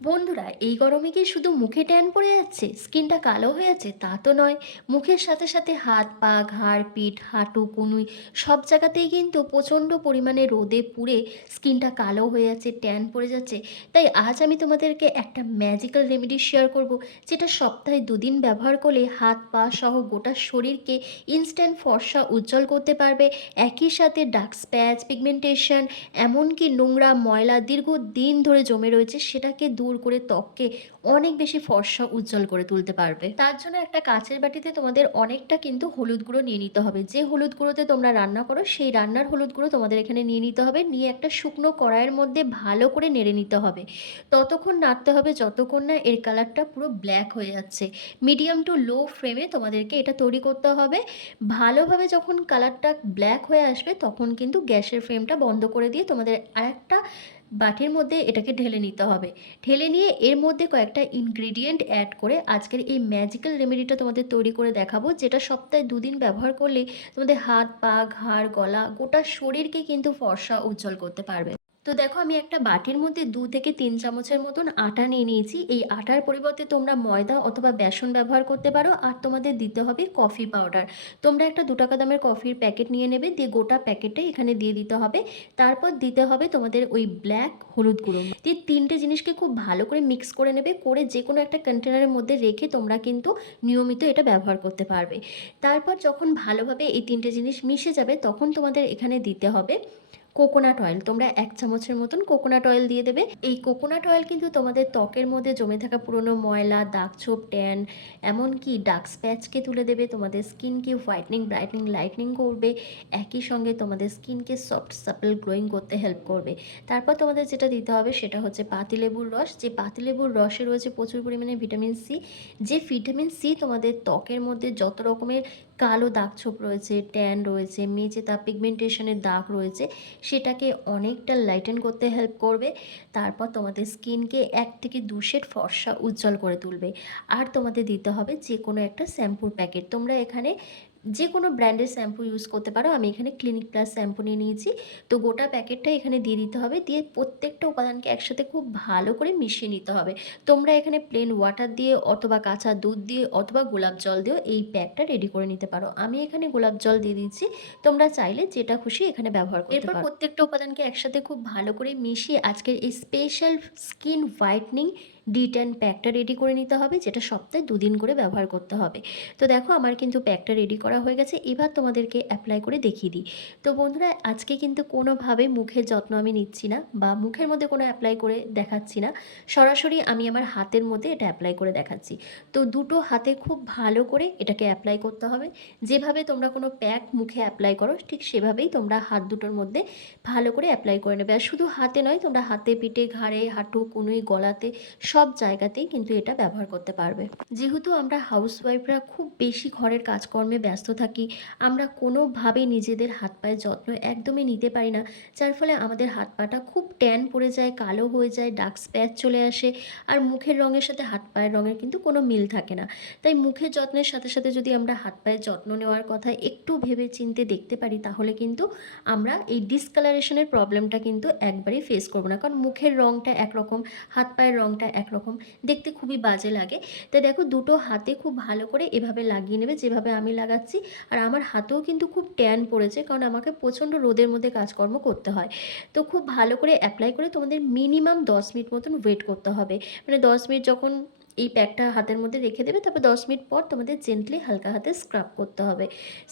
বন্ধুরা, এই গরমে কি শুধু মুখে ট্যান পড়ে যাচ্ছে? স্কিনটা কালো হয়ে যাচ্ছে তা তো নয়। মুখের সাথে সাথে হাত, পা, ঘাড়, পিঠ, হাঁটু, কুনুই সব জায়গাতেই কিন্তু প্রচণ্ড পরিমাণে রোদে পুড়ে স্কিনটা কালো হয়ে যাচ্ছে ট্যান পড়ে যাচ্ছে। তাই আজ আমি তোমাদেরকে একটা ম্যাজিক্যাল রেমেডি শেয়ার করব, যেটা সপ্তাহে দুদিন ব্যবহার করলে হাত, পা সহ গোটা শরীরকে ইনস্ট্যান্ট ফর্সা উজ্জ্বল করতে পারবে। একই সাথে ডার্ক স্প্যাচ পিগমেন্টেশন এমনকি নোংরা ময়লা দীর্ঘ দিন ধরে জমে রয়েছে, সেটাকে দূর করে ত্বককে অনেক বেশি ফর্সা, উজ্জ্বল করে তুলতে পারবে। তার জন্য একটা কাঁচের বাটিতে তোমাদের অনেকটা কিন্তু হলুদ গুঁড়ো নিয়ে নিতে হবে। যে হলুদ গুঁড়োতে তোমরা রান্না করো, সেই রান্নার হলুদ গুঁড়ো তোমাদের এখানে নিয়ে নিতে হবে। নিয়ে একটা শুকনো কড়াইয়ের মধ্যে ভালো করে নেড়ে নিতে হবে। ততক্ষণ নাড়তে হবে যতক্ষণ না এর কালারটা পুরো ব্ল্যাক হয়ে যাচ্ছে। মিডিয়াম টু লো ফ্লেমে তোমাদেরকে এটা তৈরি করতে হবে। ভালোভাবে যখন কালারটা ব্ল্যাক হয়ে আসবে, তখন কিন্তু গ্যাসের ফ্লেমটা বন্ধ করে দিয়ে তোমাদের আরেকটা বাটির মধ্যে এটাকে ঢেলে নিতে হবে। ঢেলে নিয়ে এর মধ্যে কয়েকটা ইনগ্রিডিয়েন্ট অ্যাড করে আজকের এই ম্যাজিক্যাল রেমেডিটা তোমাদের তৈরি করে দেখাবো, যেটা সপ্তাহে দুদিন ব্যবহার করলে তোমাদের হাত পা ঘাড়, গলা গোটা শরীরকে কিন্তু ফর্সা উজ্জ্বল করতে পারবে। তো দেখো আমি একটা বাটির মধ্যে দু থেকে তিন চামচের মতন আটা নিয়ে নিয়েছি। এই আটার পরিবর্তে তোমরা ময়দা অথবা বেসন ব্যবহার করতে পারো আর তোমাদের দিতে হবে কফি পাউডার। তোমরা একটা দু টাকা দামের কফির প্যাকেট নিয়ে নেবে, দিয়ে গোটা প্যাকেটটাই এখানে দিয়ে দিতে হবে। তারপর দিতে হবে তোমাদের ওই ব্ল্যাক হলুদ গুঁড়ো। দিয়ে তিনটে জিনিসকে খুব ভালো করে মিক্স করে নেবে, করে যে কোনো একটা কন্টেনারের মধ্যে রেখে তোমরা কিন্তু নিয়মিত এটা ব্যবহার করতে পারবে। তারপর যখন ভালোভাবে এই তিনটে জিনিস মিশে যাবে, তখন তোমাদের এখানে দিতে হবে কোকোনাট অয়েল তোমরা এক চামচের মতন কোকোনাট অয়েল দিয়ে দেবে। এই কোকোনাট অয়েল কিন্তু তোমাদের ত্বকের মধ্যে জমে থাকা পুরনো ময়লা, দাগ ছোপ ট্যান এমনকি ডার্ক স্প্যাচকে তুলে দেবে। তোমাদের স্কিনকে হোয়াইটনিং ব্রাইটনিং লাইটনিং করবে। একই সঙ্গে তোমাদের স্কিনকে সফট সাপল গ্লোয়িং করতে হেল্প করবে। তারপর তোমাদের যেটা দিতে হবে সেটা হচ্ছে পাতিলেবুর রস। যে পাতিলেবুর রসে রয়েছে প্রচুর পরিমাণে ভিটামিন সি যে ভিটামিন সি তোমাদের ত্বকের মধ্যে যত রকমের কালো দাগ ছোপ রয়েছে ট্যান রয়েছে, মেঝে তা পিগমেন্টেশনের দাগ রয়েছে, সেটাকে অনেকটা লাইটেন করতে হেল্প করবে। তারপর তোমাদের স্কিনকে এক থেকে দু শেড ফর্সা উজ্জ্বল করে তুলবে। আর তোমাদের দিতে হবে যে কোনো একটা শ্যাম্পুর প্যাকেট তোমরা এখানে যে কোনো ব্র্যান্ডের শ্যাম্পু ইউজ করতে পারো। আমি এখানে ক্লিনিক প্লাস শ্যাম্পু নিয়ে নিয়েছি। তো গোটা প্যাকেটটা এখানে দিয়ে দিতে হবে। দিয়ে প্রত্যেকটা উপাদানকে একসাথে খুব ভালো করে মিশিয়ে নিতে হবে। তোমরা এখানে প্লেন ওয়াটার দিয়ে অথবা কাঁচা দুধ দিয়ে অথবা গোলাপ জল দিয়েও এই প্যাকটা রেডি করে নিতে পারো। আমি এখানে গোলাপ জল দিয়ে দিচ্ছি তোমরা চাইলে যেটা খুশি এখানে ব্যবহার করতে এরপর প্রত্যেকটা উপাদানকে একসাথে খুব ভালো করে মিশিয়ে আজকের এই special skin whitening D ten প্যাকটা রেডি করে নিতে হবে, যেটা সপ্তাহে দুদিন করে ব্যবহার করতে হবে। তো দেখো, আমার কিন্তু প্যাকটা রেডি করা হয়ে গেছে। এবার তোমাদেরকে অ্যাপ্লাই করে দেখিয়ে দিই। তো বন্ধুরা, আজকে কিন্তু কোনোভাবে মুখের যত্ন আমি নিচ্ছি না, বা মুখের মধ্যে কোনো অ্যাপ্লাই করে দেখাচ্ছি না। সরাসরি আমি আমার হাতের মধ্যে এটা অ্যাপ্লাই করে দেখাচ্ছি। তো দুটো হাতে খুব ভালো করে এটাকে অ্যাপ্লাই করতে হবে। যেভাবে তোমরা কোনো প্যাক মুখে অ্যাপ্লাই করো, ঠিক সেভাবেই তোমরা হাত দুটোর মধ্যে ভালো করে অ্যাপ্লাই করে নেবে। আর শুধু হাতে নয়, তোমরা হাতে পিঠে, ঘাড়ে, হাঁটু, কুনুই, গলাতে সব জায়গাতেই কিন্তু এটা ব্যবহার করতে পারবে। যেহেতু আমরা হাউসওয়াইফরা খুব বেশি ঘরের কাজকর্মে ব্যস্ত থাকি, আমরা কোনোভাবেই নিজেদের হাত পায়ের যত্ন একদমই নিতে পারি না, যার ফলে আমাদের হাত পাটা খুব ট্যান পড়ে যায়, কালো হয়ে যায় ডার্ক স্প্যাচ চলে আসে, আর মুখের রঙের সাথে হাত পায়ের রঙের কিন্তু কোনো মিল থাকে না। তাই মুখের যত্নের সাথে সাথে যদি আমরা হাত পায়ের যত্ন নেওয়ার কথা একটু ভেবে চিনতে দেখতে পারি, তাহলে কিন্তু আমরা এই ডিসকালারেশনের প্রবলেমটা কিন্তু একবারেই ফেস করব না। কারণ মুখের রঙটা একরকম, হাত পায়ের রঙটা একরকম। দেখতে খুবই বাজে লাগে। তাই দেখো, দুটো হাতে খুব ভালো করে এভাবে লাগিয়ে নেবে, যেভাবে আমি লাগাচ্ছি। আর আমার হাতেও কিন্তু খুব ট্যান পড়েছে, কারণ আমাকে প্রচণ্ড রোদের মধ্যে কাজকর্ম করতে হয়। তো খুব ভালো করে অ্যাপ্লাই করে তোমাদের মিনিমাম দশ মিনিট মতন ওয়েট করতে হবে। মানে দশ মিনিট যখন এই প্যাকটা হাতের মধ্যে রেখে দেবে, তারপর দশ মিনিট পর তোমাদের জেন্টলি হালকা হাতে স্ক্রাব করতে হবে।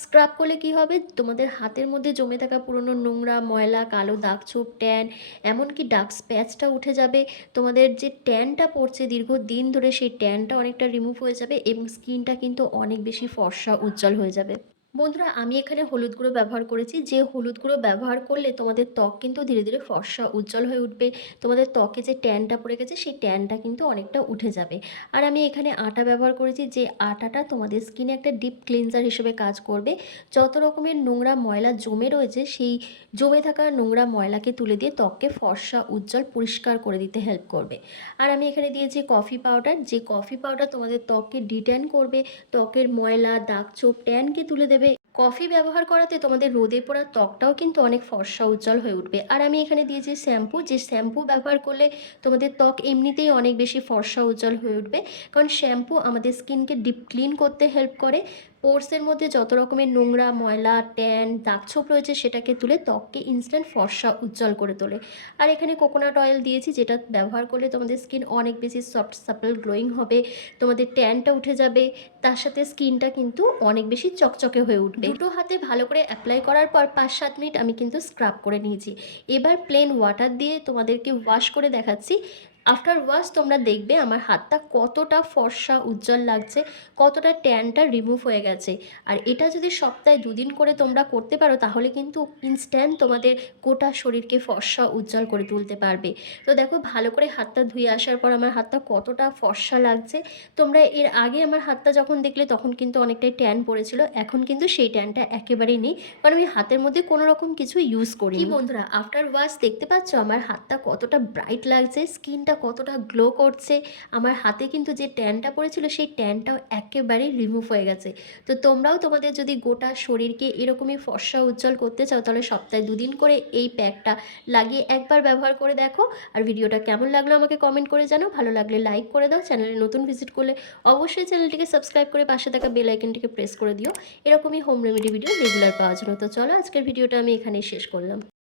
স্ক্রাব করলে কি হবে? তোমাদের হাতের মধ্যে জমে থাকা পুরনো নোংরা, ময়লা, কালো দাগ ছোপ ট্যান এমনকি ডার্ক স্প্যাচটা উঠে যাবে। তোমাদের যে ট্যানটা পড়ছে দীর্ঘ দিন ধরে সেই ট্যানটা অনেকটা রিমুভ হয়ে যাবে এবং স্কিনটা কিন্তু অনেক বেশি ফর্সা, উজ্জ্বল হয়ে যাবে। বন্ধুরা, আমি এখানে হলুদ গুঁড়ো ব্যবহার করেছি। যে হলুদ গুঁড়ো ব্যবহার করলে তোমাদের ত্বক কিন্তু ধীরে ধীরে ফর্সা, উজ্জ্বল হয়ে উঠবে। তোমাদের ত্বকে যে ট্যানটা পড়ে গেছে, সেই ট্যানটা কিন্তু অনেকটা উঠে যাবে। আর আমি এখানে আটা ব্যবহার করেছি। যে আটাটা তোমাদের স্কিনে একটা ডিপ ক্লিনজার হিসেবে কাজ করবে। যত রকমের নোংরা ময়লা জমে রয়েছে, সেই জমে থাকা নোংরা ময়লাকে তুলে দিয়ে ত্বককে ফর্সা, উজ্জ্বল, পরিষ্কার করে দিতে হেল্প করবে। আর আমি এখানে দিয়েছি কফি পাউডার যে কফি পাউডার তোমাদের ত্বককে ডিট্যান করবে, ত্বকের ময়লা, দাগ, চোপ ট্যানকে তুলে দেবে। কফি ব্যবহার করাতে তোমাদের রোদে পড়া ত্বকটাও কিন্তু অনেক ফর্সা উজ্জ্বল হয়ে উঠবে। আর আমি এখানে দিয়েছি শ্যাম্পু, যে শ্যাম্পু ব্যবহার করলে তোমাদের ত্বক এমনিতেই অনেক বেশি ফর্সা উজ্জ্বল হয়ে উঠবে। কারণ শ্যাম্পু আমাদের স্কিনকে ডিপ ক্লিন করতে হেল্প করে। পোর্সের মধ্যে যত রকমের নোংরা, ময়লা, ট্যান, দাগছোপ রয়েছে সেটাকে তুলে ত্বককে ইনস্ট্যান্ট ফর্সা, উজ্জ্বল করে তোলে। আর এখানে কোকোনাট অয়েল দিয়েছি যেটা ব্যবহার করলে তোমাদের স্কিন অনেক বেশি সফট সাপল গ্লোয়িং হবে, তোমাদের ট্যানটা উঠে যাবে, তার সাথে স্কিনটা কিন্তু অনেক বেশি চকচকে হয়ে উঠবে। দুটো হাতে ভালো করে অ্যাপ্লাই করার পর পাঁচ সাত মিনিট আমি কিন্তু স্ক্রাব করে নিয়েছি। এবার প্লেন ওয়াটার দিয়ে তোমাদেরকে ওয়াশ করে দেখাচ্ছি। আফটার ওয়াশ তোমরা দেখবে আমার হাতটা কতটা ফর্সা, উজ্জ্বল লাগছে, কতটা ট্যানটা রিমুভ হয়ে গেছে। আর এটা যদি সপ্তাহে দুদিন করে তোমরা করতে পারো, তাহলে কিন্তু ইনস্ট্যান্ট তোমাদের গোটা শরীরকে ফর্সা, উজ্জ্বল করে তুলতে পারবে। তো দেখো, ভালো করে হাতটা ধুয়ে আসার পর আমার হাতটা কতটা ফর্সা লাগছে। তোমরা এর আগে আমার হাতটা যখন দেখলে, তখন কিন্তু অনেকটাই ট্যান পড়েছিল। এখন কিন্তু সেই ট্যানটা একেবারেই নেই। কারণ আমি হাতের মধ্যে কোনো রকম কিছু ইউজ করি বন্ধুরা আফটার ওয়াশ দেখতে পাচ্ছ? আমার হাতটা কতটা ব্রাইট লাগছে স্কিনটা কতটা গ্লো করছে, আমার হাতে কিন্তু যে ট্যানটা পড়েছিল, সেই ট্যানটাও একেবারেই রিমুভ হয়ে গেছে। তো তোমরাও তোমাদের যদি গোটা শরীরকে এরকমই ফর্সা উজ্জ্বল করতে চাও, তাহলে সপ্তাহে দুদিন করে এই প্যাকটা লাগিয়ে একবার ব্যবহার করে দেখো। আর ভিডিওটা কেমন লাগল আমাকে কমেন্ট করে জানাও। ভালো লাগলে লাইক করে দাও। চ্যানেলে নতুন ভিজিট করলে অবশ্যই চ্যানেলটিকে সাবস্ক্রাইব করে পাশে থাকা বেল আইকনটিকে প্রেস করে দিও। এরকমই হোম রেমেডি ভিডিও রেগুলার পাওয়ার জন্য। তো চলো, আজকের ভিডিওটা আমি এখানেই শেষ করলাম।